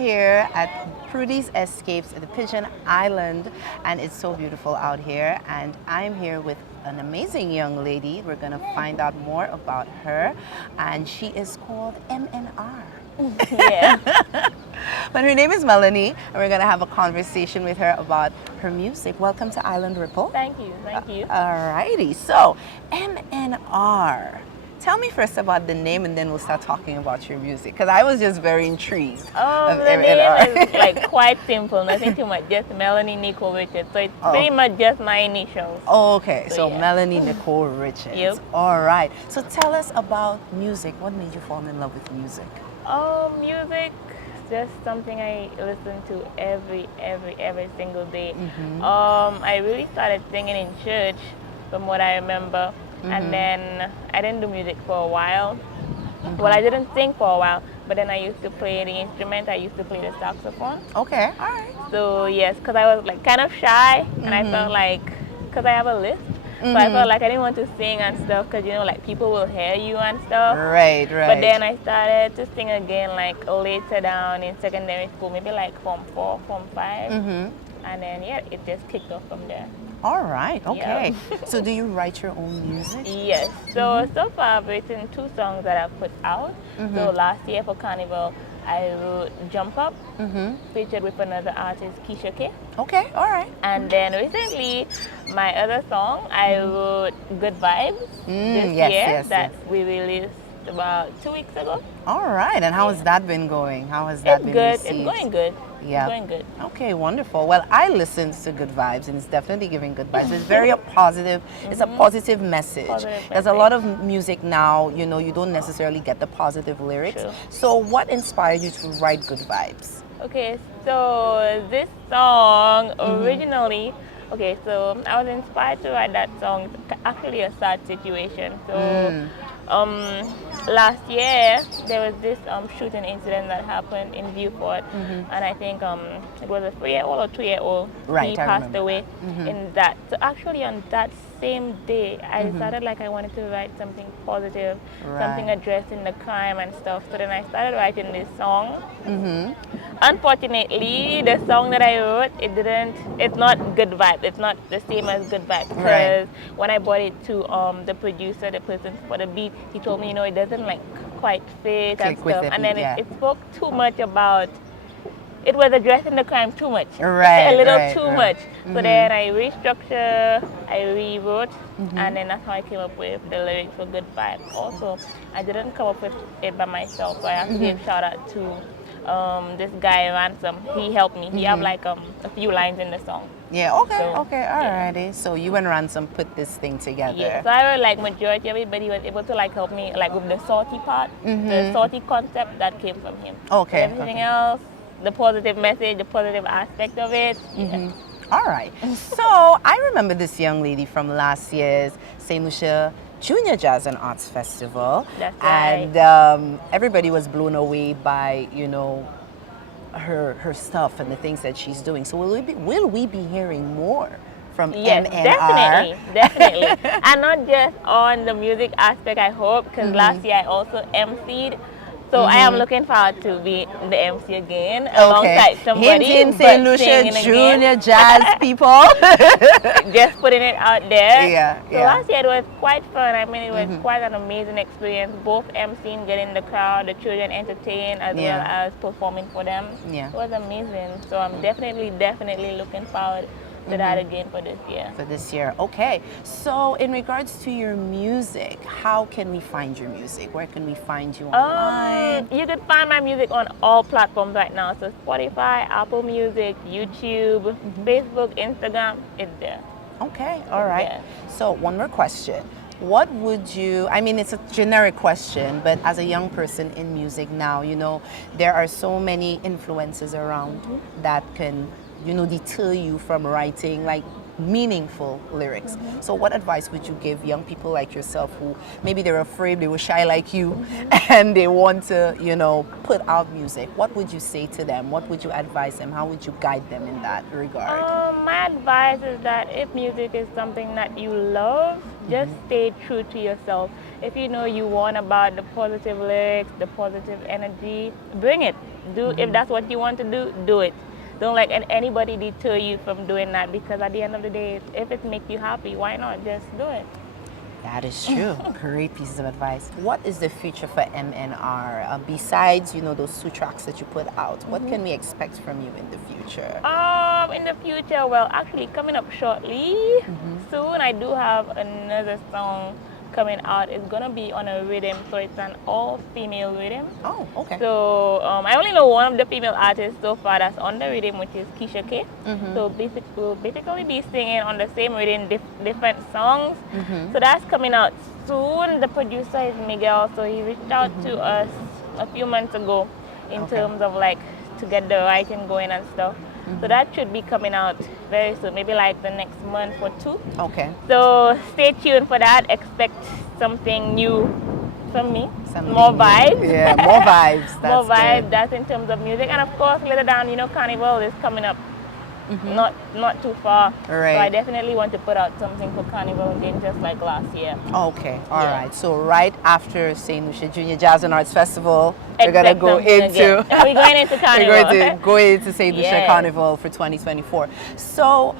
here at Prudy's Escapes at the Pigeon Island, and it's so beautiful out here. And I'm here with an amazing young lady. We're gonna find out more about her, and she is called MNR. Yeah. But her name is Melanie, and we're gonna have a conversation with her about her music. Welcome to Island Ripple. Thank you. Thank you. Alrighty, so MNR. Tell me first about the name, and then we'll start talking about your music, because I was just very intrigued of The MNR. name is like quite simple, nothing too much, just Melanie Nicole Richards. So it's pretty much just my initials. Oh, okay, so yeah. Melanie Nicole Richards. Yep. All right. So tell us about music. What made you fall in love with music? Music is just something I listen to every single day. I really started singing in church, from what I remember. And then I didn't do music for a while. Well, I didn't sing for a while, but then I used to play the instrument. I used to play the saxophone. Okay, all right. So yes, because I was like kind of shy, and I felt like, because I have a lisp, so I felt like I didn't want to sing and stuff, because you know, like people will hear you and stuff. Right. But then I started to sing again, like later down in secondary school, maybe like Form 4, Form 5, and then yeah, it just kicked off from there. All right, okay. So do you write your own music? Yes. So far I've written 2 songs that I've put out. So last year for Carnival, I wrote Jump Up, featured with another artist, Keisha K. Okay, all right. And then recently, my other song, I wrote Good Vibes this year that we released about 2 weeks ago. All right, and how has that been going? How has that been Good. received? It's going good. Yeah. It's going good. Okay, wonderful. Well, I listened to Good Vibes, and it's definitely giving good vibes. It's very positive. It's a positive message. There's a lot of music now, you know, you don't necessarily get the positive lyrics. True. So what inspired you to write Good Vibes? Okay, so this song originally, so I was inspired to write that song. It's actually a sad situation. So last year there was this shooting incident that happened in Viewport, and I think it was a 3-year-old or 2-year-old. Right, he I passed remember. away in that. So actually on that same day, I decided like I wanted to write something positive, something addressing the crime and stuff. So then I started writing this song. Unfortunately, the song that I wrote, it's not Good Vibe. It's not the same as Good Vibe, because when I brought it to the producer, the person for the beat, he told me, you know, it doesn't like quite fit and stuff. And then it spoke too much about, it was addressing the crime too much. A little too much. So then I restructured, I rewrote, and then that's how I came up with the lyrics for Good Vibe. Also, I didn't come up with it by myself, so I have to give shout out to this guy Ransom. He helped me. He have like a few lines in the song. Yeah, okay, alrighty. So you and Ransom put this thing together. Yeah, so I wrote like majority of it, but he was able to like help me like with the salty part, the salty concept that came from him. Okay. But everything else, the positive message, the positive aspect of it. All right. So I remember this young lady from last year's St. Lucia Junior Jazz and Arts Festival. That's right. And everybody was blown away by, you know, her stuff and the things that she's doing. So will we be hearing more from MNR? Definitely. And not just on the music aspect, I hope, because last year I also emceed. So I am looking forward to be the MC again alongside somebody. Hint, St. Lucia Junior Jazz people. Just putting it out there. Yeah. So last year it was quite fun. I mean, it was quite an amazing experience. Both MCing, getting the crowd, the children entertained, as well as performing for them. Yeah. It was amazing. So I'm definitely looking forward to that again for this year. For this year, okay. So in regards to your music, how can we find your music? Where can we find you online? You can find my music on all platforms right now. So Spotify, Apple Music, YouTube, Facebook, Instagram, it's there. Okay, all right. Yeah. So one more question. What would you, I mean, it's a generic question, but as a young person in music now, you know, there are so many influences around that can, you know, deter you from writing like meaningful lyrics. So what advice would you give young people like yourself who maybe they're afraid, they were shy like you, and they want to, you know, put out music? What would you say to them? What would you advise them? How would you guide them in that regard? My advice is that if music is something that you love, Just stay true to yourself. If you know you want about the positive lyrics, the positive energy, bring it. Do if that's what you want to do it. Don't let anybody deter you from doing that, because at the end of the day, if it makes you happy, why not just do it? That is true. Great pieces of advice. What is the future for MNR? Besides, those 2 tracks that you put out, what can we expect from you in the future? In the future, well, actually coming up shortly, soon, I do have another song coming out. It's gonna be on a rhythm, so it's an all-female rhythm. Oh, okay. So I only know one of the female artists so far that's on the rhythm, which is Keisha K. So we'll basically be singing on the same rhythm, different songs. So that's coming out soon. The producer is Miguel, so he reached out to us a few months ago in terms of like to get the writing going and stuff. So that should be coming out very soon, maybe like the next month or 2. Okay. So stay tuned for that. Expect something new from me. Something More new. vibes. Yeah, more vibes. That's More vibes. good. That's in terms of music. And of course, later down, Carnival is coming up. Not too far. Right. So I definitely want to put out something for Carnival again, just like last year. Okay, all Yeah. right. So right after St. Lucia Junior Jazz and Arts Festival, we're gonna Expect go something into again. We're going into Carnival. we're going to go into St. Lucia Yes. Carnival for 2024. So,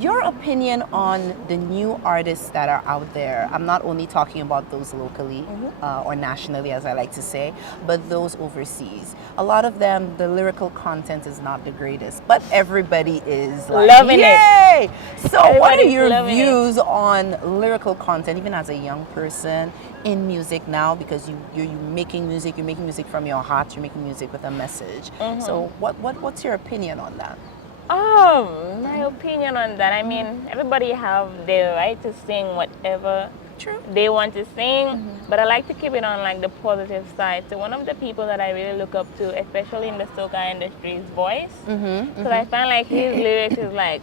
your opinion on the new artists that are out there? I'm not only talking about those locally or nationally, as I like to say, but those overseas. A lot of them, the lyrical content is not the greatest, but everybody is like, Loving it. yay! So, what are Everybody's your loving it. views on lyrical content, even as a young person in music now? Because you're making music from your heart, you're making music with a message. So, what's your opinion on that? My opinion on that, I mean, everybody have their right to sing whatever True. they want to sing, but I like to keep it on like the positive side. So one of the people that I really look up to, especially in the soca industry, is Voice. So I find like his lyrics is like,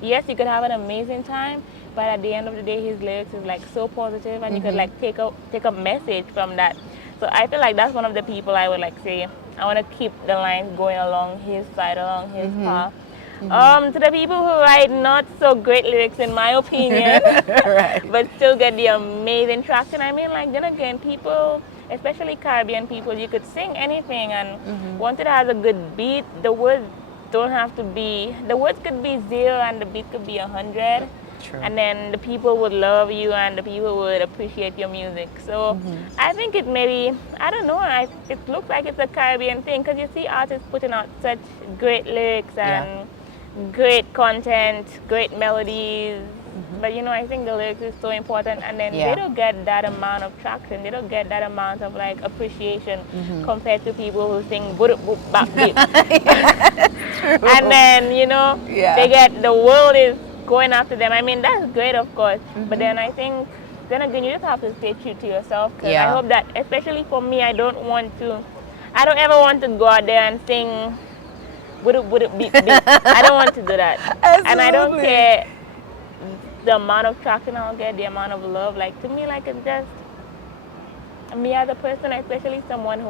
yes, you could have an amazing time, but at the end of the day, his lyrics is like so positive, and you could like take a message from that. So I feel like that's one of the people I would like say, I want to keep the lines going along his side, along his path. To the people who write not so great lyrics, in my opinion, Right. but still get the amazing traction. I mean, like, then again, people, especially Caribbean people, you could sing anything, and once it has a good beat, the words don't have to be, the words could be 0 and the beat could be 100. True. And then the people would love you and the people would appreciate your music. So I think it maybe, I don't know, it looks like it's a Caribbean thing, because you see artists putting out such great lyrics and great content, great melodies. But I think the lyrics is so important, and then they don't get that amount of traction. They don't get that amount of like appreciation compared to people who sing boop boop bop beep. And then they get, the world is going after them. I mean, that's great, of course. But then I think, then again, you just have to stay true to yourself. Because I hope that, especially for me, I don't ever want to go out there and sing would it beep beep. I don't want to do that. Absolutely. And I don't care the amount of traction I'll get, the amount of love. Like, to me, like, it's just me as a person, especially someone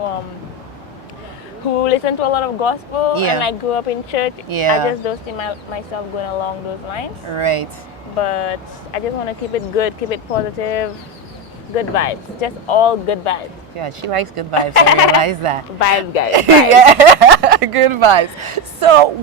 who listen to a lot of gospel and like grew up in church. I just don't see myself going along those lines. Right. But I just want to keep it good, keep it positive, good vibes, just all good vibes. Yeah, she likes good vibes. I realize that. Vibes, guys. Vibes. Yeah, good vibes. So,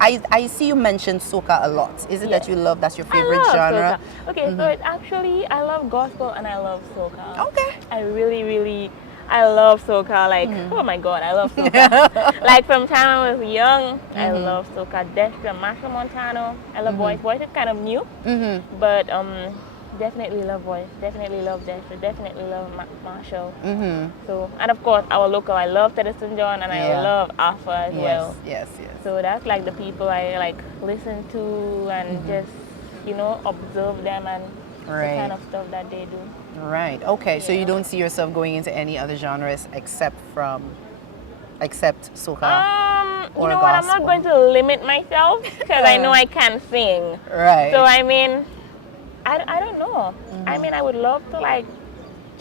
I see you mentioned soca a lot. Is it that you love, that's your favorite I love genre? Soca. Okay, so it's actually, I love gospel and I love soca. Okay. I really, I love soca. Like, oh my God, I love soca. Like, from time I was young, I love soca. Destra, Marshall Montano. I love Voice. Voice is kind of new, but definitely love Voice. Definitely love Destra. Definitely love Marshall. So, and of course, our local. I love Teddy John, and I love Alpha as well. Yes. So that's like the people I like listen to and just observe them and the kind of stuff that they do. Right. Okay. So you don't see yourself going into any other genres except soca? You know what? I'm not going to limit myself because I know I can sing. Right. So I mean, I don't know. I mean, I would love to like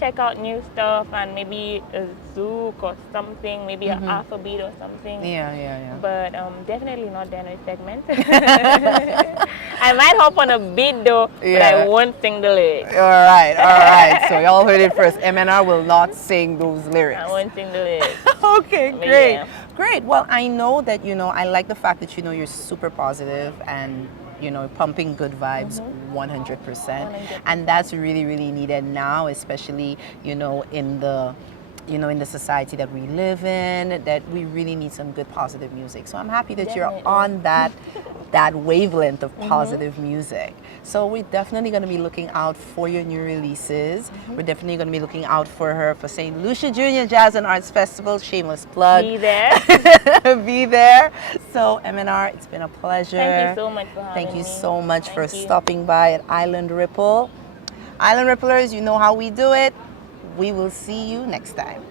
check out new stuff and maybe a zouk or something, maybe an Afrobeat or something. Yeah. But definitely not Dano segment. I might hop on a beat though, but I won't sing the lyrics. All right. So y'all heard it first. MNR will not sing those lyrics. I won't sing the lyrics. Okay, But great. yeah. Great. Well, I know that, I like the fact that, you're super positive and, pumping good vibes 100%. And that's really, really needed now, especially, in the in the society that we live in, that we really need some good positive music. So I'm happy that you're on that wavelength of positive music. So we're definitely going to be looking out for your new releases. We're definitely going to be looking out for her for St. Lucia Junior Jazz and Arts Festival. Shameless plug. Be there. Be there. So MNR, it's been a pleasure. Thank you so much for having me. Thank you so much for Thank you. stopping by at Island Ripple. Island Ripplers, you know how we do it. We will see you next time.